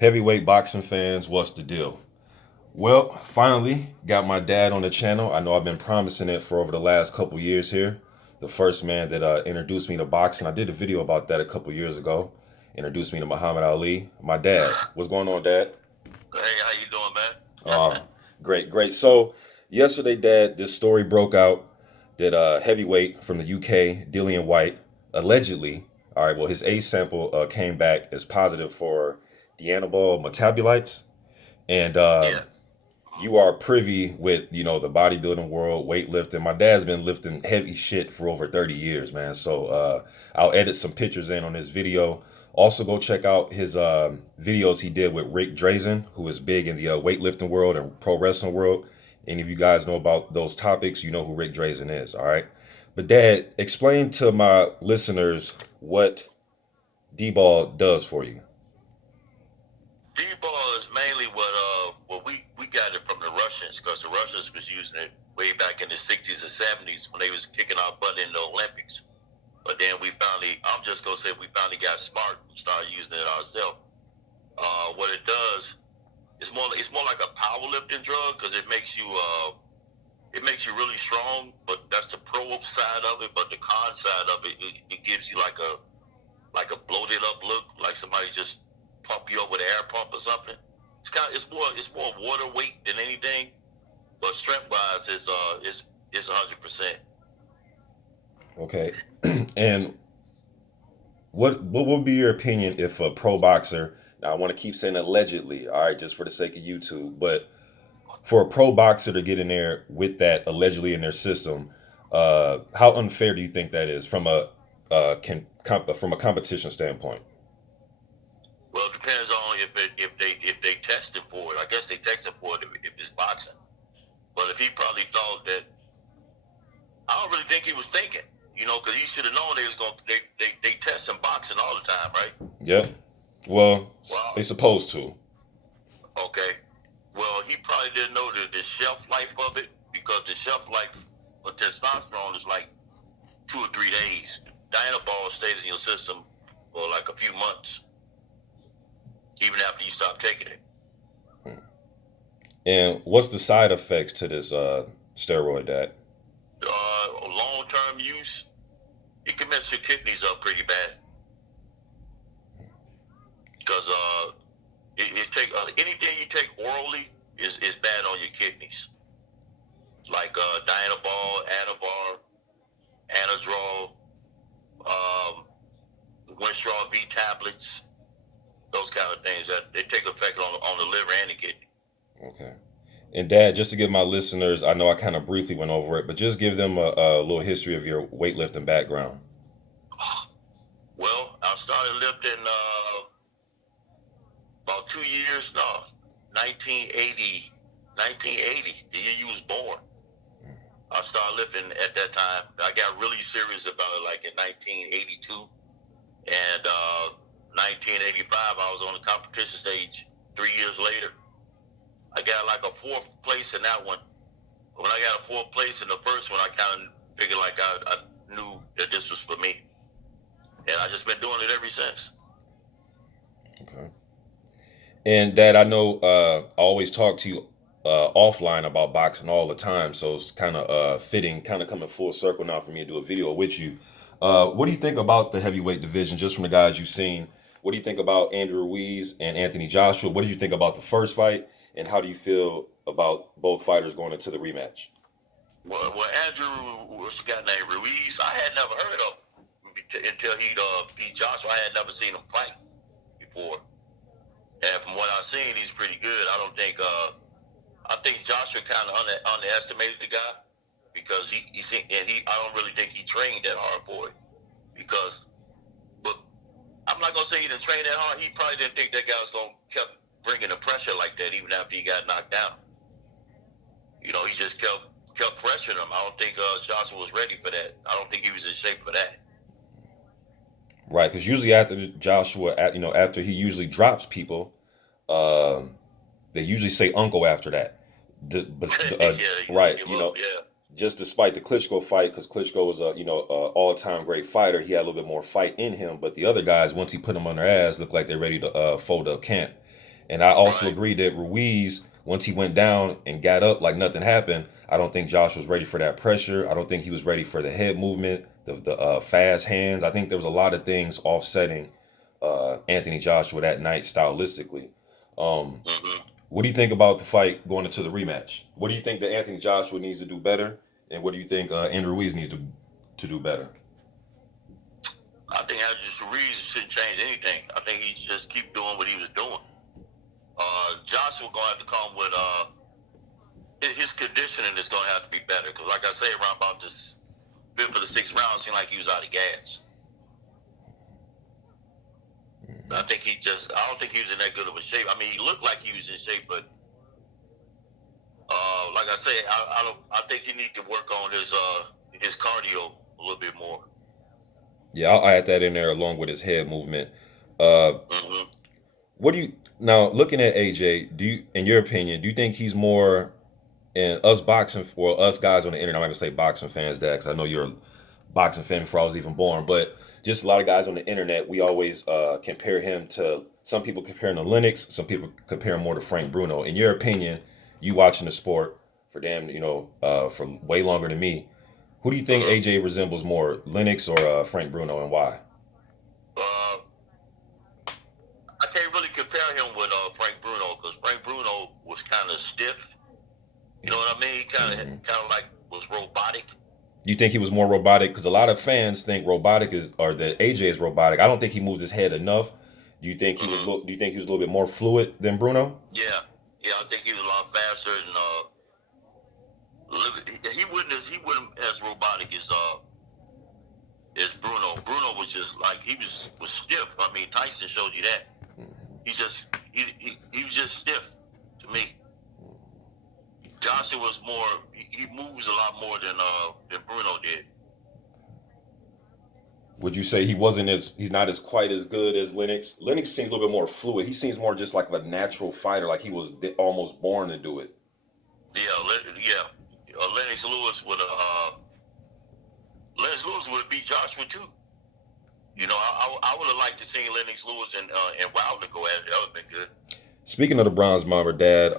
Heavyweight boxing fans, what's the deal? Well, finally got my dad on the channel. I know I've been promising it for over the last couple years here. The first man that introduced me to boxing. I did a video about that a couple years ago. Introduced me to Muhammad Ali. My dad. What's going on, Dad? Hey, how you doing, Uh, man? great, great. So yesterday, Dad, this story broke out that heavyweight from the UK, Dillian White, allegedly, all right, well, his A sample came back as positive for Dianabol metabolites. And Yeah. you are privy with, the bodybuilding world, weightlifting. My dad's been lifting heavy shit for over 30 years, man. So I'll edit some pictures in on this video. Also, go check out his videos he did with Rick Drazen, who is big in the weightlifting world and pro wrestling world. Any of you guys know about those topics, you know who Rick Drazen is, all right? But Dad, explain to my listeners what D-ball does for you. D-ball is mainly what we got it from the Russians, because the Russians was using it way back in the 60s and 70s when they was kicking our butt in the Olympics. But then I'm just gonna say we finally got smart and started using it ourselves. What it does, it's more like a powerlifting drug because it makes you really strong. But that's the pro side of it. But the con side of it gives you like a bloated up look, like somebody just pump you up with an air pump or something. It's more water weight than anything, but strength wise it's 100%. Okay. And what would be your opinion if a pro boxer, now I want to keep saying allegedly, all right, just for the sake of YouTube, but for a pro boxer to get in there with that allegedly in their system, how unfair do you think that is from a from a competition standpoint? Well, it depends on if they tested for it. I guess they tested for it if it's boxing. But if he probably thought that, I don't really think he was thinking, because he should have known they was going. They test in boxing all the time, right? Yeah. Well, they Well, supposed to. okay. Well, he probably didn't know the shelf life of it, because the shelf life for testosterone is like 2 or 3 days. Dianabol stays in your system for like a few months, even after you stop taking it. And what's the side effects to this steroid, Dad? Long-term use, it can mess your kidneys up pretty bad, because anything you take orally is bad on your kidneys, like Dianabol, Anavar, Anadrol, um, Winstrol B tablets, those kind of things that they take effect on the liver and the kidney. Okay. And Dad, just to give my listeners, I know I kind of briefly went over it, but just give them a little history of your weightlifting background. Well, I started lifting about 2 years, no, 1980, 1980, the year you was born. I started lifting at that time. I got really serious about it like in 1982. And 1985, I was on the competition stage 3 years later. I got like a fourth place in that one. When I got a fourth place in the first one, I kind of figured like I knew that this was for me. And I just been doing it ever since. Okay. And Dad, I know I always talk to you offline about boxing all the time, so it's kind of fitting, kind of coming full circle now for me to do a video with you. What do you think about the heavyweight division, just from the guys you've seen? What do you think about Andrew Ruiz and Anthony Joshua? What did you think about the first fight, and how do you feel about both fighters going into the rematch? Well, Andrew, what's the guy named Ruiz? I had never heard of him until he beat Joshua. I had never seen him fight before. And from what I've seen, he's pretty good. I think Joshua kind of underestimated the guy, because I don't really think he trained that hard for it. Because, but I'm not gonna say he didn't train that hard. He probably didn't think that guy was gonna kept bringing the pressure like that even after he got knocked down. He just kept pressuring him. I don't think Joshua was ready for that. I don't think he was in shape for that. Right, because usually after Joshua, after he usually drops people, uh, they usually say uncle after that. Yeah, you Right, give up. Yeah. just despite the Klitschko fight, because Klitschko was a all-time great fighter, he had a little bit more fight in him. But the other guys, once he put them on their ass, looked like they're ready to fold up camp. And I also Right. agree that Ruiz, once he went down and got up like nothing happened, I don't think Josh was ready for that pressure. I don't think he was ready for the head movement, the fast hands. I think there was a lot of things offsetting Anthony Joshua that night stylistically. Um, Hmm. what do you think about the fight going into the rematch? What do you think that Anthony Joshua needs to do better, and what do you think Andrew Ruiz needs to do better? I think Andrew Ruiz shouldn't change anything. I think he should just keep doing what he was doing. Joshua gonna have to come with his conditioning is gonna have to be better because, like I say, around about this fifth or the sixth round, it seemed like he was out of gas. I think I don't think he was in that good of a shape. I mean, he looked like he was in shape, but like I say, I think he needs to work on his cardio a little bit more. Yeah, I'll add that in there along with his head movement. Uh, Hmm. what do you now looking at AJ? Do you, in your opinion, do you think he's more in us boxing or us guys on the internet? I'm not gonna say boxing fans, Dad, because I know you're a boxing fan before I was even born, but just a lot of guys on the internet, we always compare him to some people compare him to Lennox, some people compare him more to Frank Bruno. In your opinion, you watching the sport for for way longer than me, who do you think Hmm. AJ resembles more, Lennox or Frank Bruno, and why? Uh, I can't really compare him with Frank Bruno because Frank Bruno was kind of stiff. You know what I mean? He Mm-hmm. kind of like was robotic. Do you think he was more robotic? Because a lot of fans think robotic is, or that AJ is robotic. I don't think he moves his head enough. Do you think he was? Hmm. Do you think he was a little bit more fluid than Bruno? Yeah, yeah. I think he was a lot faster and he wouldn't as robotic as Bruno. Bruno was just like was stiff. I mean, Tyson showed you that. He was just stiff to me. Joshua was more. He moves a lot more than Bruno did. Would you say he wasn't as he's not as quite as good as Lennox? Lennox seems a little bit more fluid. He seems more just like a natural fighter, like he was almost born to do it. Yeah. Lennox Lewis would have beat Joshua too. You know, I would have liked to see Lennox Lewis and Wilder go at it. That would have been good. Speaking of the bronze bomber, Dad,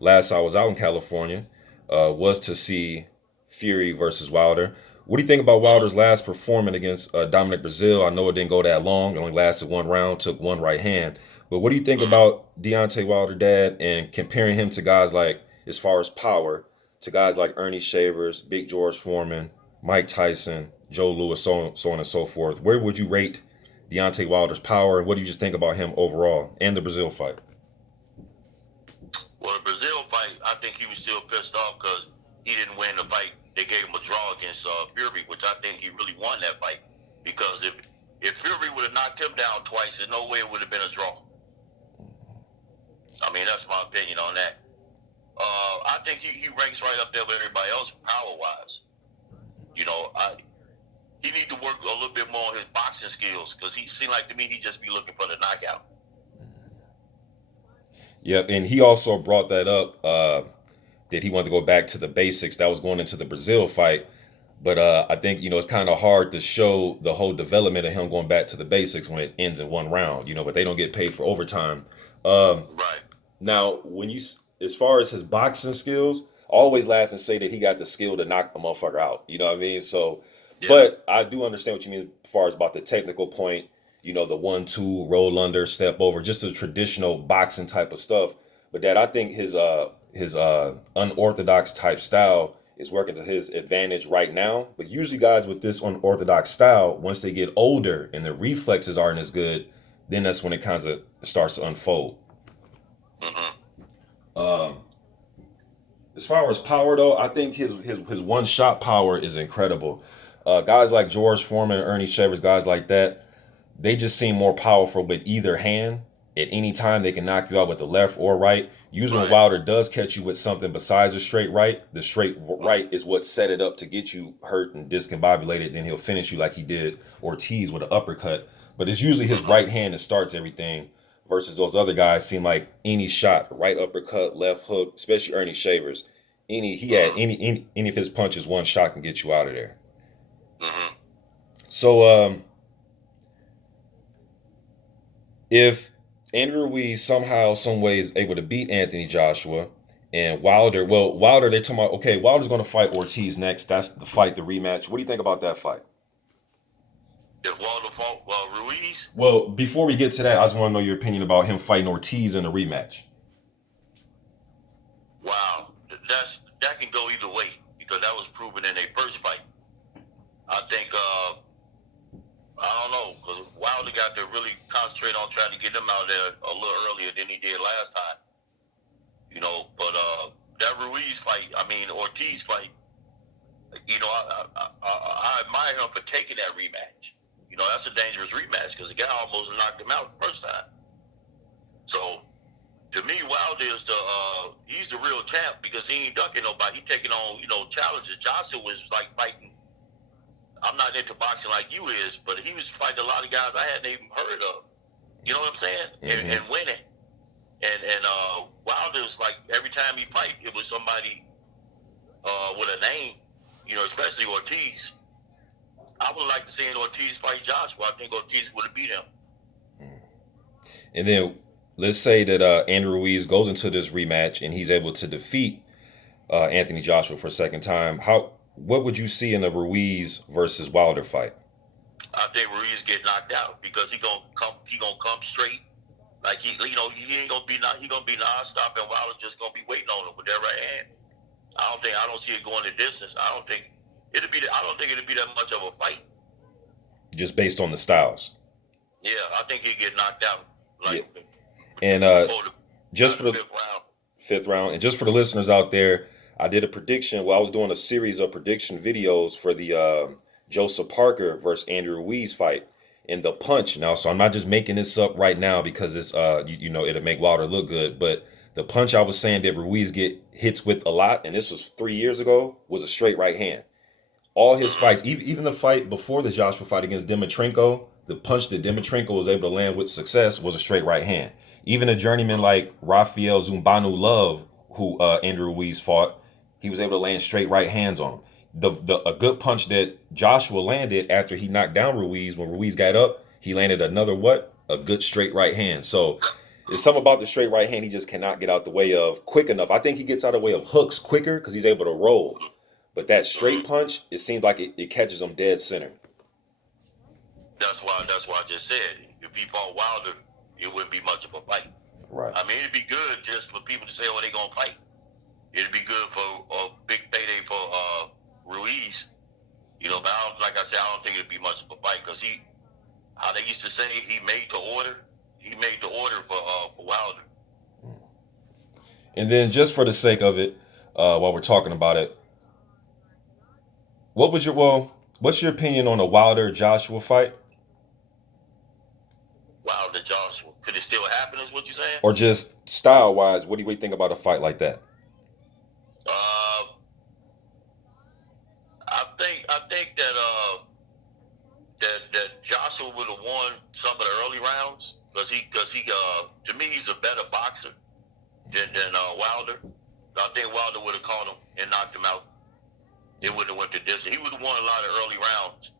last I was out in California, was to see Fury versus Wilder. What do you think about Mm-hmm. Wilder's last performance against Dominic Brazil? I know it didn't go that long; it only lasted one round, took one right hand. But what do you think Mm-hmm. about Deontay Wilder, Dad, and comparing him to guys like, as far as power, to guys like Ernie Shavers, Big George Foreman, Mike Tyson, Joe Louis, so on and so forth? Where would you rate Deontay Wilder's power, and what do you just think about him overall and the Brazil fight? Well, the Brazil fight, I think he was still pissed off because he didn't win the fight. They gave him a draw against Fury, which I think he really won that fight. Because if Fury would have knocked him down twice, there's no way it would have been a draw. I mean, that's my opinion on that. I think he ranks right up there with everybody else power wise. You know, he need to work a little bit more on his boxing skills because he seemed like to me he just be looking for the knockout. Yep, and he also brought that up that he wanted to go back to the basics. That was going into the Brazil fight, but I think it's kind of hard to show the whole development of him going back to the basics when it ends in one round. But they don't get paid for overtime. Um, Right. Now, as far as his boxing skills, I always laugh and say that he got the skill to knock a motherfucker out. You know what I mean? So, Yeah. but I do understand what you mean as far as about the technical point. The 1-2 roll under, step over, just the traditional boxing type of stuff. But that I think his unorthodox type style is working to his advantage right now. But usually, guys with this unorthodox style, once they get older and their reflexes aren't as good, then that's when it kind of starts to unfold. Mm-hmm. Um, as far as power, though, I think his one shot power is incredible. Guys like George Foreman, Ernie Shavers, guys like that, they just seem more powerful with either hand. At any time, they can knock you out with the left or right. Usually, when Right. Wilder does catch you with something besides the straight right is what set it up to get you hurt and discombobulated. Then he'll finish you like he did Ortiz with an uppercut. But it's usually his Mm-hmm. right hand that starts everything versus those other guys seem like any shot, right uppercut, left hook, especially Ernie Shavers. He had Mm-hmm. any of his punches, one shot can get you out of there. Mm-hmm. So if Andrew Ruiz somehow, some way is able to beat Anthony Joshua. And Wilder, well, Wilder, they're talking about, okay, Wilder's going to fight Ortiz next. That's the fight, the rematch. What do you think about that fight? If Walter fought Ruiz, Well, before we get to that, I just want to know your opinion about him fighting Ortiz in a rematch. wow, that can go either way because that was proven in their first fight. I think I don't know because Wilder got to really concentrate on trying to get him out there a little earlier than he did last time. You know, but that Ruiz fight, I mean Ortiz fight, you know, I admire him for taking that rematch. You know, that's a dangerous rematch because the guy almost knocked him out the first time. So to me, Wilder is he's the real champ because he ain't ducking nobody. He taking on, you know, challenges. Johnson was like fighting. I'm not into boxing like you is, but he was fighting a lot of guys I hadn't even heard of. You know what I'm saying? Mm-hmm. And winning. And Wilder's like every time he fight, it was somebody with a name. You know, especially Ortiz. I would like to see Ortiz fight Joshua. I think Ortiz would have beat him. And then let's say that Andrew Ruiz goes into this rematch and he's able to defeat Anthony Joshua for a second time. What would you see in the Ruiz versus Wilder fight? I think Ruiz get knocked out because he gonna come straight. Like he ain't gonna be non-stop, and Wilder just gonna be waiting on him with that right hand. I don't see it going the distance. I don't think it'll be that much of a fight. Just based on the styles. Yeah, I think he get knocked out. Like, yeah. And just for the fifth round, and just for the listeners out there, I did a prediction. Well, I was doing a series of prediction videos for the Joseph Parker versus Andrew Ruiz fight. And the punch now, so I'm not just making this up right now because it's you know, it'll make Wilder look good, but the punch I was saying that Ruiz get hits with a lot, and this was 3 years ago, was a straight right hand. All his fights, even the fight before the Joshua fight against Dimitrenko, the punch that Dimitrenko was able to land with success was a straight right hand. Even a journeyman like Rafael Zumbanu Love, who Andrew Ruiz fought, he was able to land straight right hands on him. A good punch that Joshua landed after he knocked down Ruiz, when Ruiz got up, he landed another a good straight right hand. So it's something about the straight right hand he just cannot get out the way of quick enough. I think he gets out of the way of hooks quicker because he's able to roll. But that straight punch, it seems like it catches him dead center. That's why I just said if he fought Wilder, it wouldn't be much of a fight. Right. I mean, it'd be good just for people to say, "Oh, they gonna fight." It'd be good for a big payday for Ruiz. You know, but like I said, I don't think it'd be much of a fight because how they used to say, he made the order. He made the order for Wilder. And then just for the sake of it, while we're talking about it, what's your opinion on a Wilder Joshua fight? Wilder Joshua, could it still happen? Is what you saying? Or just style wise, what do you think about a fight like that? I think that Joshua would have won some of the early rounds because he to me he's a better boxer than Wilder. I think Wilder would have caught him and knocked him out. It wouldn't have went the distance. He would have won a lot of early rounds,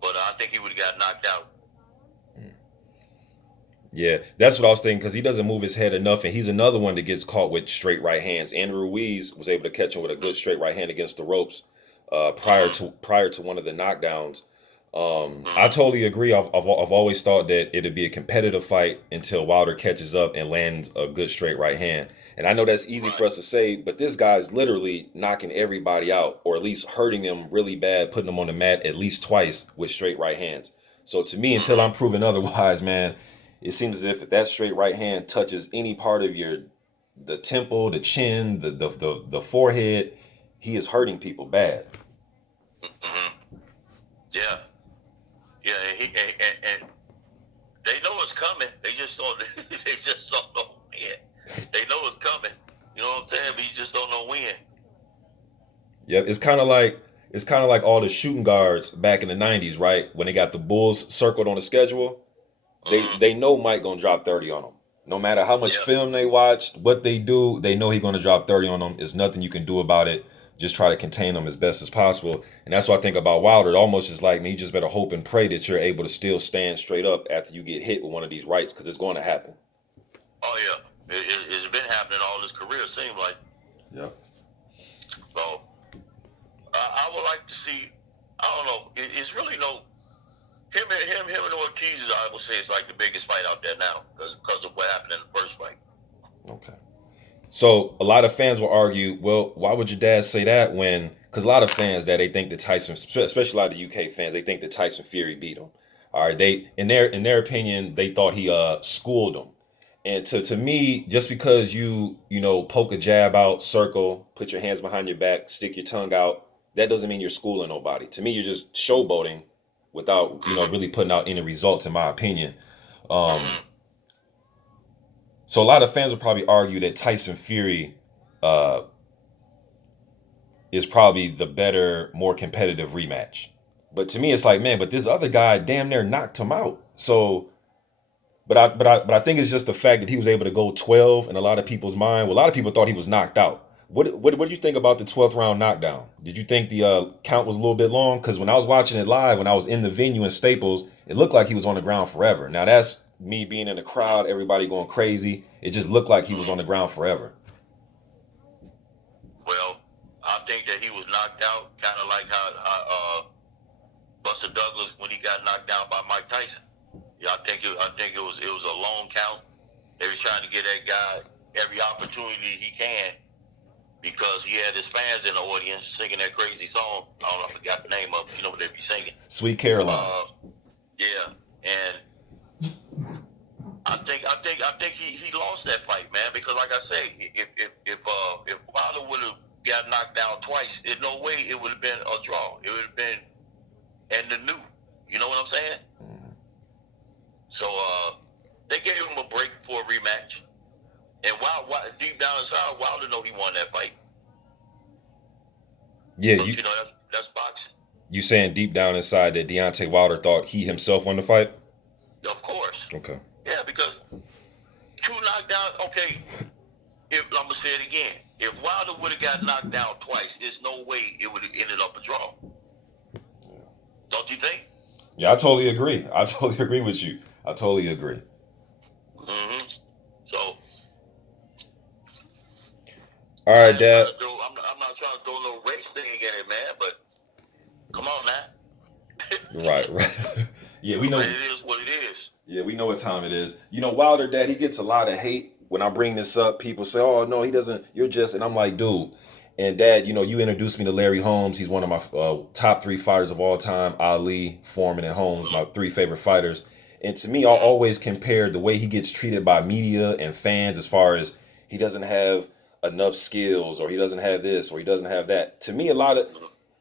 but I think he would have got knocked out. Yeah, that's what I was thinking because he doesn't move his head enough, and he's another one that gets caught with straight right hands. Andrew Ruiz was able to catch him with a good straight right hand against the ropes prior to one of the knockdowns. I totally agree. I've always thought that it'd be a competitive fight until Wilder catches up and lands a good straight right hand. And I know that's easy for us to say, but this guy's literally knocking everybody out, or at least hurting them really bad, putting them on the mat at least twice with straight right hands. So to me, until I'm proven otherwise, man, it seems as if that straight right hand touches any part of the temple, the chin, the forehead, he is hurting people bad. Mm-hmm. Yeah. Yeah, and they know it's coming. They just don't know when. They know it's coming. You know what I'm saying? But you just don't know when. Yeah, it's kind of like all the shooting guards back in the 90s, right? When they got the Bulls circled on the schedule, they know Mike gonna drop 30 on them. No matter how much film they watch, what they do, they know he's gonna drop 30 on them. There's nothing you can do about it. Just try to contain them as best as possible. And that's what I think about Wilder. It almost is like, man, you just better hope and pray that you're able to still stand straight up after you get hit with one of these rights, because it's going to happen. It's been happening all his career, it seems like. Yep. So I would like to see. I don't know. It's really no him and Ortiz. I would say it's like the biggest fight out there now because of what happened in the first fight. Okay. So a lot of fans will argue, well, why would your dad say that when? Because a lot of fans that they think that Tyson, especially a lot of the UK fans, they think that Tyson Fury beat him. All right, they in their opinion, they thought he schooled him. And to me, just because you know poke a jab out, circle, put your hands behind your back, stick your tongue out, that doesn't mean you're schooling nobody. To me, you're just showboating without really putting out any results, in my opinion. Um, so a lot of fans will probably argue that Tyson Fury uh, is probably the better, more competitive rematch. But to me, it's like, man, but this other guy damn near knocked him out. So, but I think it's just the fact that he was able to go 12 in a lot of people's mind. Well, a lot of people thought he was knocked out. What do you think about the 12th round knockdown? Did you think the count was a little bit long? Because when I was watching it live, when I was in the venue in Staples, it looked like he was on the ground forever. Now that's me being in the crowd, everybody going crazy. It just looked like he was on the ground forever. Well, I think that he was knocked out, kind of like how Buster Douglas when he got knocked down by Mike Tyson. Yeah, I think it was a long count. They was trying to get that guy every opportunity he can because he had his fans in the audience singing that crazy song. I don't know, I forgot the name of it. You know what they be singing? Sweet Caroline. Yeah, and I think he lost that fight, man. Because like I say, if Wilder would have got knocked down twice, in no way it would have been a draw. It would have been and the new. You know what I'm saying? So they gave him a break for a rematch. And deep down inside, Wilder know he won that fight. Yeah, so, you know that's boxing. You saying deep down inside that Deontay Wilder thought he himself won the fight? Of course. Okay. Yeah, because two knockdowns. Okay, I'm gonna say it again. If Wilder would have got knocked down twice, there's no way it would have ended up a draw. Don't you think? Yeah, I totally agree. I totally agree with you. I totally agree. So, all right, Dad. I'm not trying to throw no race thing in it, man. But come on, man. Right. Yeah, we know. It is what it is. Yeah, we know what time it is. You know, Wilder, Dad, he gets a lot of hate when I bring this up. People say, "Oh no, he doesn't. You're just," and I'm like, dude. And Dad, you know, you introduced me to Larry Holmes. He's one of my top 3 fighters of all time. Ali, Foreman, and Holmes, my 3 favorite fighters. And to me, I always compared the way he gets treated by media and fans as far as he doesn't have enough skills or he doesn't have this or he doesn't have that. To me,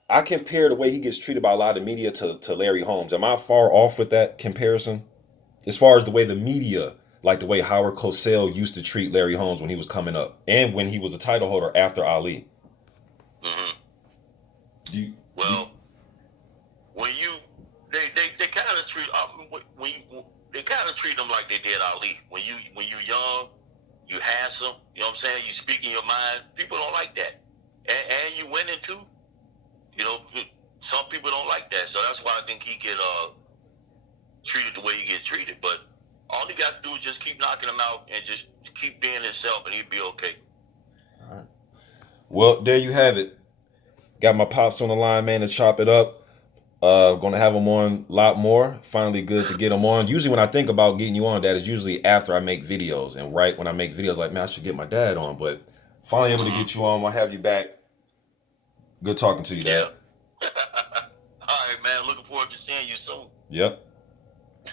I compare the way he gets treated by a lot of media to Larry Holmes. Am I far off with that comparison? As far as the way the media, like the way Howard Cosell used to treat Larry Holmes when he was coming up and when he was a title holder after Ali. When they kind of treat they kind of treat them like they did Ali. When you young, you handsome, you know what I'm saying? You speak in your mind. People don't like that, and you winning too. You know, some people don't like that, so that's why I think he get treated the way he get treated. But all he got to do is just keep knocking him out and just keep being himself, and he'd be okay. All right. Well, there you have it. Got my pops on the line, man, to chop it up. Gonna have them on a lot more. Finally good to get them on. Usually when I think about getting you on, that is usually after I make videos. And right when I make videos, like, man, I should get my dad on. But finally able to get you on. I'll have you back. Good talking to you, Dad. Yeah. All right, man. Looking forward to seeing you soon. Yep.